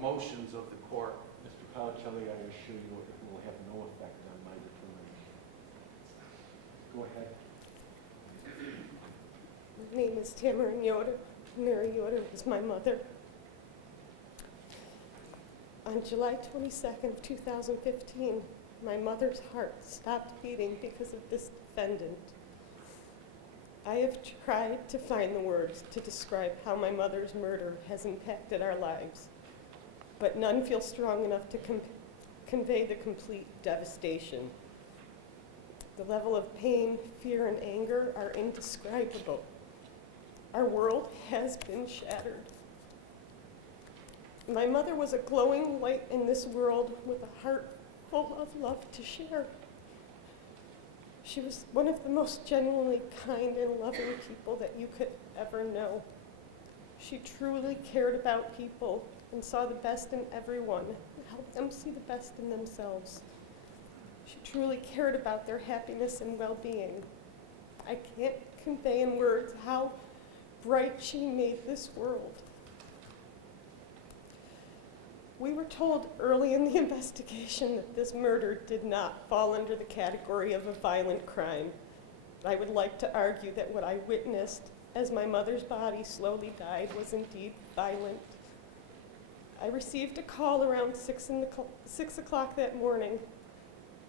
motions of the court. Mr. Policelli, I assure you it will have no effect on my determination. Go ahead. My name is Yoder. Mary Yoder is my mother. On July 22nd of 2015, my mother's heart stopped beating because of this defendant. I have tried to find the words to describe how my mother's murder has impacted our lives, but none feel strong enough to convey the complete devastation. The level of pain, fear, and anger are indescribable. Our world has been shattered. My mother was a glowing light in this world with a heart full of love to share. She was one of the most genuinely kind and loving people that you could ever know. She truly cared about people and saw the best in everyone and helped them see the best in themselves. She truly cared about their happiness and well-being. I can't convey in words how bright she made this world. We were told early in the investigation that this murder did not fall under the category of a violent crime. I would like to argue that what I witnessed as my mother's body slowly died was indeed violent. I received a call around 6 o'clock that morning.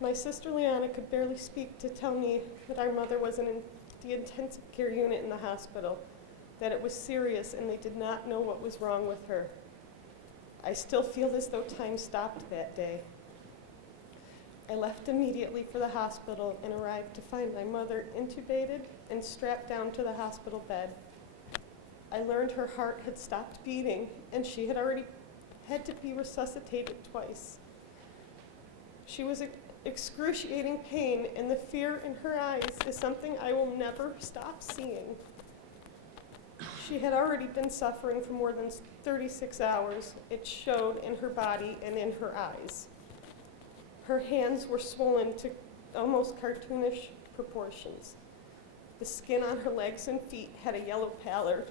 My sister Liana could barely speak to tell me that our mother was in the intensive care unit in the hospital, that it was serious and they did not know what was wrong with her. I still feel as though time stopped that day. I left immediately for the hospital and arrived to find my mother intubated and strapped down to the hospital bed. I learned her heart had stopped beating and she had already had to be resuscitated twice. She was in excruciating pain, and the fear in her eyes is something I will never stop seeing. She had already been suffering for more than 36 hours. It showed in her body and in her eyes. Her hands were swollen to almost cartoonish proportions. The skin on her legs and feet had a yellow pallor,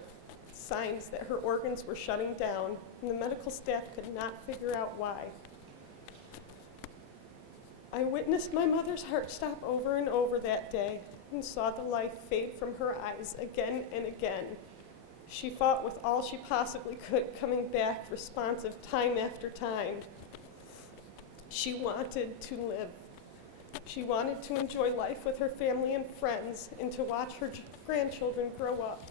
signs that her organs were shutting down, and the medical staff could not figure out why. I witnessed my mother's heart stop over and over that day and saw the life fade from her eyes again and again. She fought with all she possibly could, coming back responsive time after time. She wanted to live. She wanted to enjoy life with her family and friends and to watch her grandchildren grow up.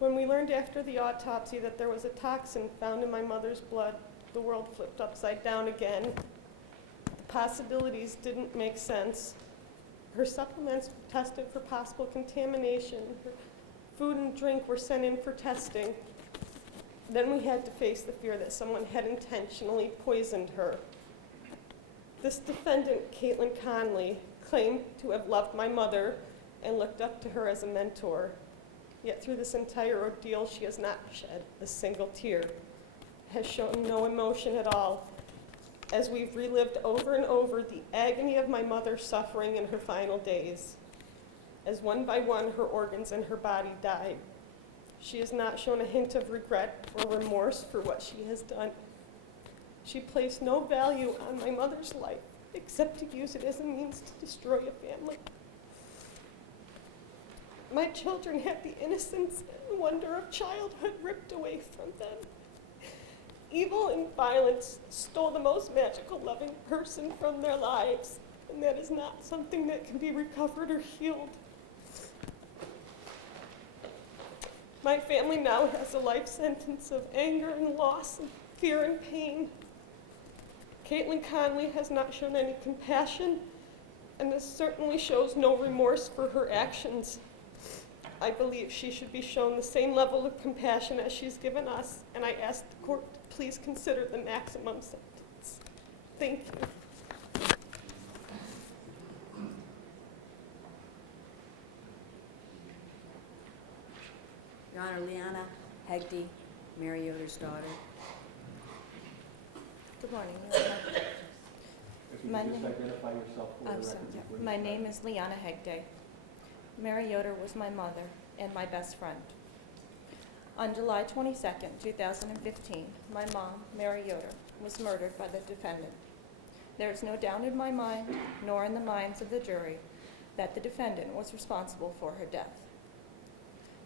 When we learned after the autopsy that there was a toxin found in my mother's blood, the world flipped upside down again. The possibilities didn't make sense. Her supplements were tested for possible contamination. Her food and drink were sent in for testing. Then we had to face the fear that someone had intentionally poisoned her. This defendant, Kaitlyn Conley, claimed to have loved my mother and looked up to her as a mentor. Yet through this entire ordeal, she has not shed a single tear, has shown no emotion at all, as we've relived over and over the agony of my mother suffering in her final days. As one by one her organs and her body died, she has not shown a hint of regret or remorse for what she has done. She placed no value on my mother's life except to use it as a means to destroy a family. My children had the innocence and wonder of childhood ripped away from them. Evil and violence stole the most magical, loving person from their lives, and that is not something that can be recovered or healed. My family now has a life sentence of anger and loss and fear and pain. Kaitlyn Conley has not shown any compassion, and this certainly shows no remorse for her actions. I believe she should be shown the same level of compassion as she's given us, and I ask the court to please consider the maximum sentence. Thank you. Your Honor, Liana Hegde, Mary Yoder's daughter. Good morning, Your Honor. If you My could just name- identify yourself for the I'm record. sorry. before you My start. name is Liana Hegde. Mary Yoder was my mother and my best friend. On July 22nd, 2015, my mom, Mary Yoder, was murdered by the defendant. There is no doubt in my mind, nor in the minds of the jury, that the defendant was responsible for her death.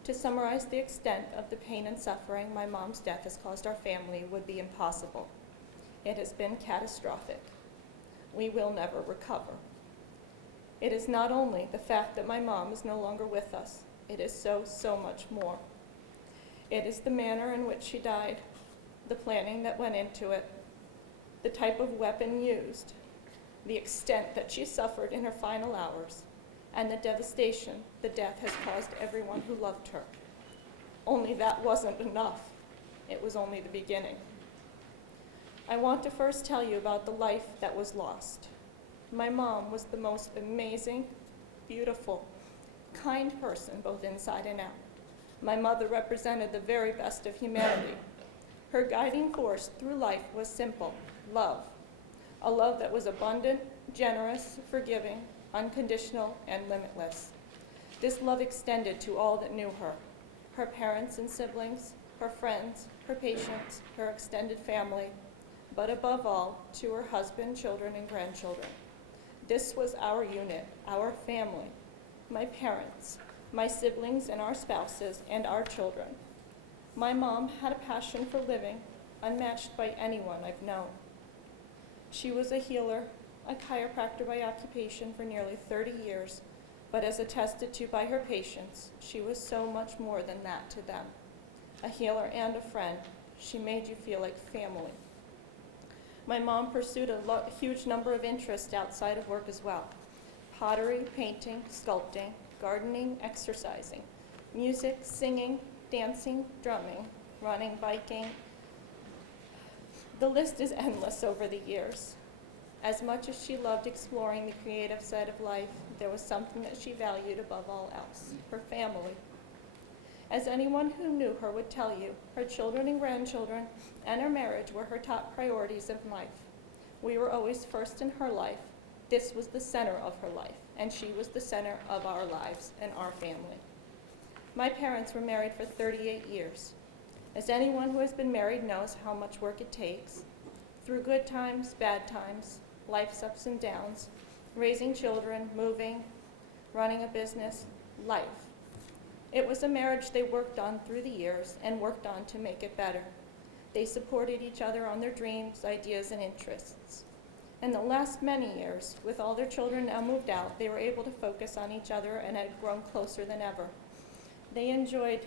To summarize the extent of the pain and suffering my mom's death has caused our family would be impossible. It has been catastrophic. We will never recover. It is not only the fact that my mom is no longer with us, it is so much more. It is the manner in which she died, the planning that went into it, the type of weapon used, the extent that she suffered in her final hours, and the devastation the death has caused everyone who loved her. Only that wasn't enough. It was only the beginning. I want to first tell you about the life that was lost. My mom was the most amazing, beautiful, kind person, both inside and out. My mother represented the very best of humanity. Her guiding force through life was simple: love. A love that was abundant, generous, forgiving, unconditional, and limitless. This love extended to all that knew her: her parents and siblings, her friends, her patients, her extended family, but above all, to her husband, children, and grandchildren. This was our unit, our family, my parents, my siblings and our spouses, and our children. My mom had a passion for living unmatched by anyone I've known. She was a healer, a chiropractor by occupation for nearly 30 years, but as attested to by her patients, she was so much more than that to them. A healer and a friend, she made you feel like family. My mom pursued a huge number of interests outside of work as well: pottery, painting, sculpting, gardening, exercising, music, singing, dancing, drumming, running, biking. The list is endless over the years. As much as she loved exploring the creative side of life, there was something that she valued above all else: her family. As anyone who knew her would tell you, her children and grandchildren and her marriage were her top priorities of life. We were always first in her life. This was the center of her life, and she was the center of our lives and our family. My parents were married for 38 years. As anyone who has been married knows how much work it takes. Through good times, bad times, life's ups and downs, raising children, moving, running a business, life. It was a marriage they worked on through the years and worked on to make it better. They supported each other on their dreams, ideas, and interests. In the last many years, with all their children now moved out, they were able to focus on each other and had grown closer than ever. They enjoyed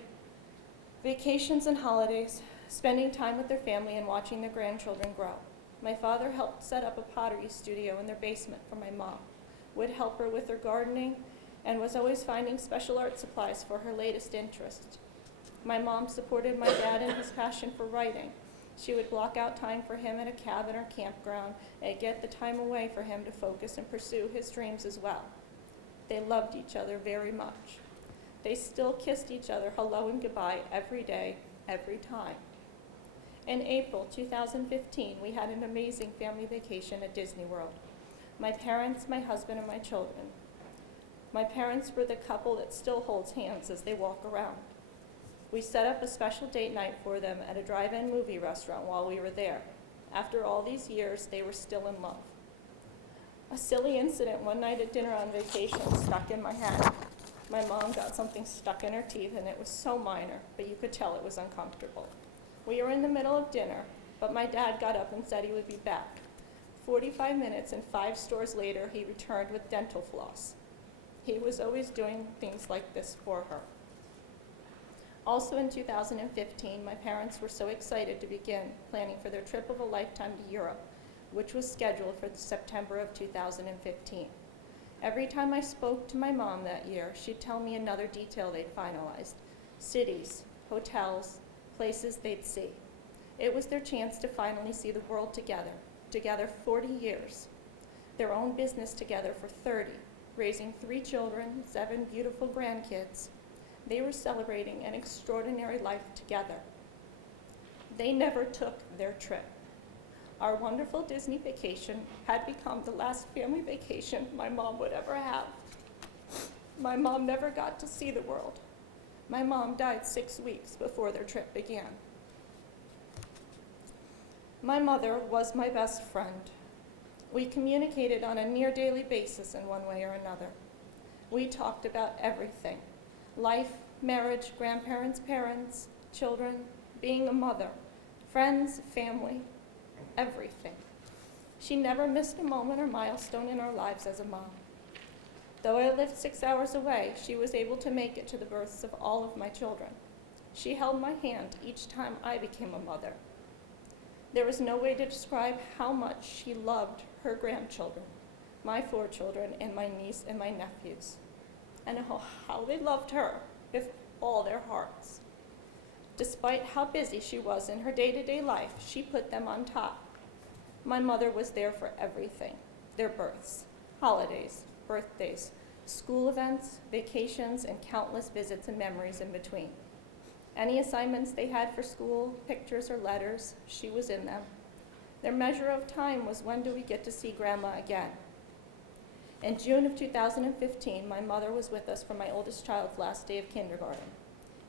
vacations and holidays, spending time with their family and watching their grandchildren grow. My father helped set up a pottery studio in their basement for my mom, would help her with her gardening, and was always finding special art supplies for her latest interest. My mom supported my dad in his passion for writing. She would block out time for him at a cabin or campground and get the time away for him to focus and pursue his dreams as well. They loved each other very much. They still kissed each other hello and goodbye every day, every time. In April 2015, we had an amazing family vacation at Disney World. My parents, my husband, and my children. My parents were the couple that still holds hands as they walk around. We set up a special date night for them at a drive-in movie restaurant while we were there. After all these years, they were still in love. A silly incident one night at dinner on vacation stuck in my head. My mom got something stuck in her teeth, and it was so minor, but you could tell it was uncomfortable. We were in the middle of dinner, but my dad got up and said he would be back. 45 minutes and 5 stores later, he returned with dental floss. He was always doing things like this for her. Also in 2015, my parents were so excited to begin planning for their trip of a lifetime to Europe, which was scheduled for September of 2015. Every time I spoke to my mom that year, she'd tell me another detail they'd finalized: cities, hotels, places they'd see. It was their chance to finally see the world together 40 years, their own business together for 30, raising 3 children, 7 beautiful grandkids. They were celebrating an extraordinary life together. They never took their trip. Our wonderful Disney vacation had become the last family vacation my mom would ever have. My mom never got to see the world. My mom died 6 weeks before their trip began. My mother was my best friend. We communicated on a near daily basis in one way or another. We talked about everything: life, marriage, grandparents, parents, children, being a mother, friends, family, everything. She never missed a moment or milestone in our lives as a mom. Though I lived 6 hours away, she was able to make it to the births of all of my children. She held my hand each time I became a mother. There is no way to describe how much she loved her grandchildren, my 4 children, and my niece and my nephews, and how they loved her with all their hearts. Despite how busy she was in her day-to-day life, she put them on top. My mother was there for everything: their births, holidays, birthdays, school events, vacations, and countless visits and memories in between. Any assignments they had for school, pictures or letters, she was in them. Their measure of time was, when do we get to see Grandma again? In June of 2015, my mother was with us for my oldest child's last day of kindergarten.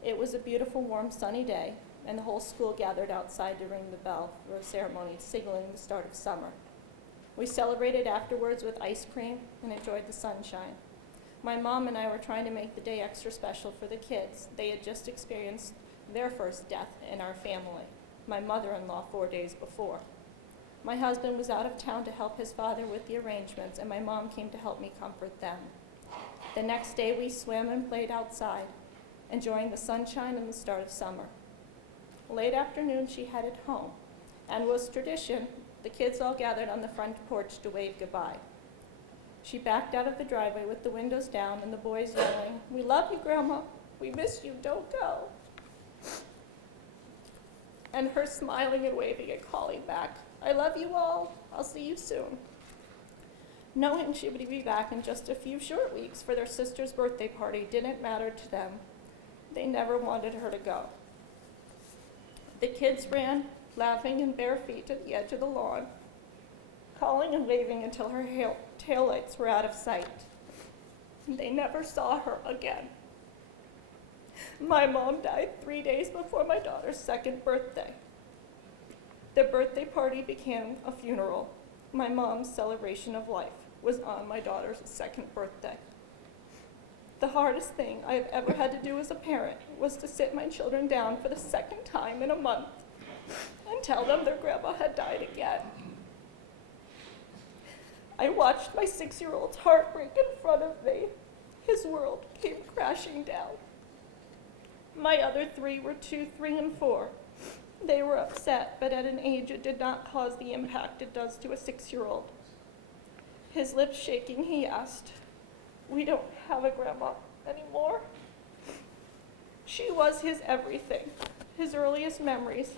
It was a beautiful, warm, sunny day, and the whole school gathered outside to ring the bell for a ceremony signaling the start of summer. We celebrated afterwards with ice cream and enjoyed the sunshine. My mom and I were trying to make the day extra special for the kids. They had just experienced their first death in our family, my mother-in-law 4 days before. My husband was out of town to help his father with the arrangements, and my mom came to help me comfort them. The next day we swam and played outside, enjoying the sunshine and the start of summer. Late afternoon she headed home, and was tradition, the kids all gathered on the front porch to wave goodbye. She backed out of the driveway with the windows down and the boys yelling, "We love you, Grandma. We miss you. Don't go." And her smiling and waving and calling back, "I love you all. I'll see you soon." Knowing she would be back in just a few short weeks for their sister's birthday party didn't matter to them. They never wanted her to go. The kids ran, laughing in bare feet, to the edge of the lawn, calling and waving until her taillights were out of sight. They never saw her again. My mom died 3 days before my daughter's 2nd birthday. The birthday party became a funeral. My mom's celebration of life was on my daughter's 2nd birthday. The hardest thing I have ever had to do as a parent was to sit my children down for the 2nd time in a month and tell them their grandma had died again. I watched my 6-year-old's heart break in front of me. His world came crashing down. My other 3 were 2, 3, and 4. They were upset, but at an age it did not cause the impact it does to a 6-year-old. His lips shaking, he asked, "We don't have a grandma anymore?" She was his everything. His earliest memories,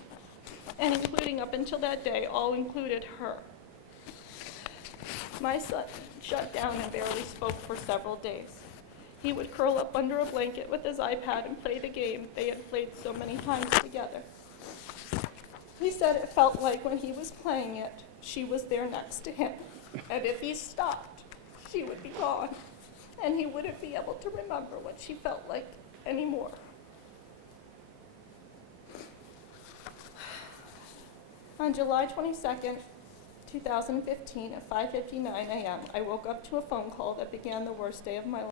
and including up until that day, all included her. My son shut down and barely spoke for several days. He would curl up under a blanket with his iPad and play the game they had played so many times together. He said it felt like when he was playing it, she was there next to him, and if he stopped, she would be gone, and he wouldn't be able to remember what she felt like anymore. On July 22nd, 2015, at 5:59 a.m., I woke up to a phone call that began the worst day of my life.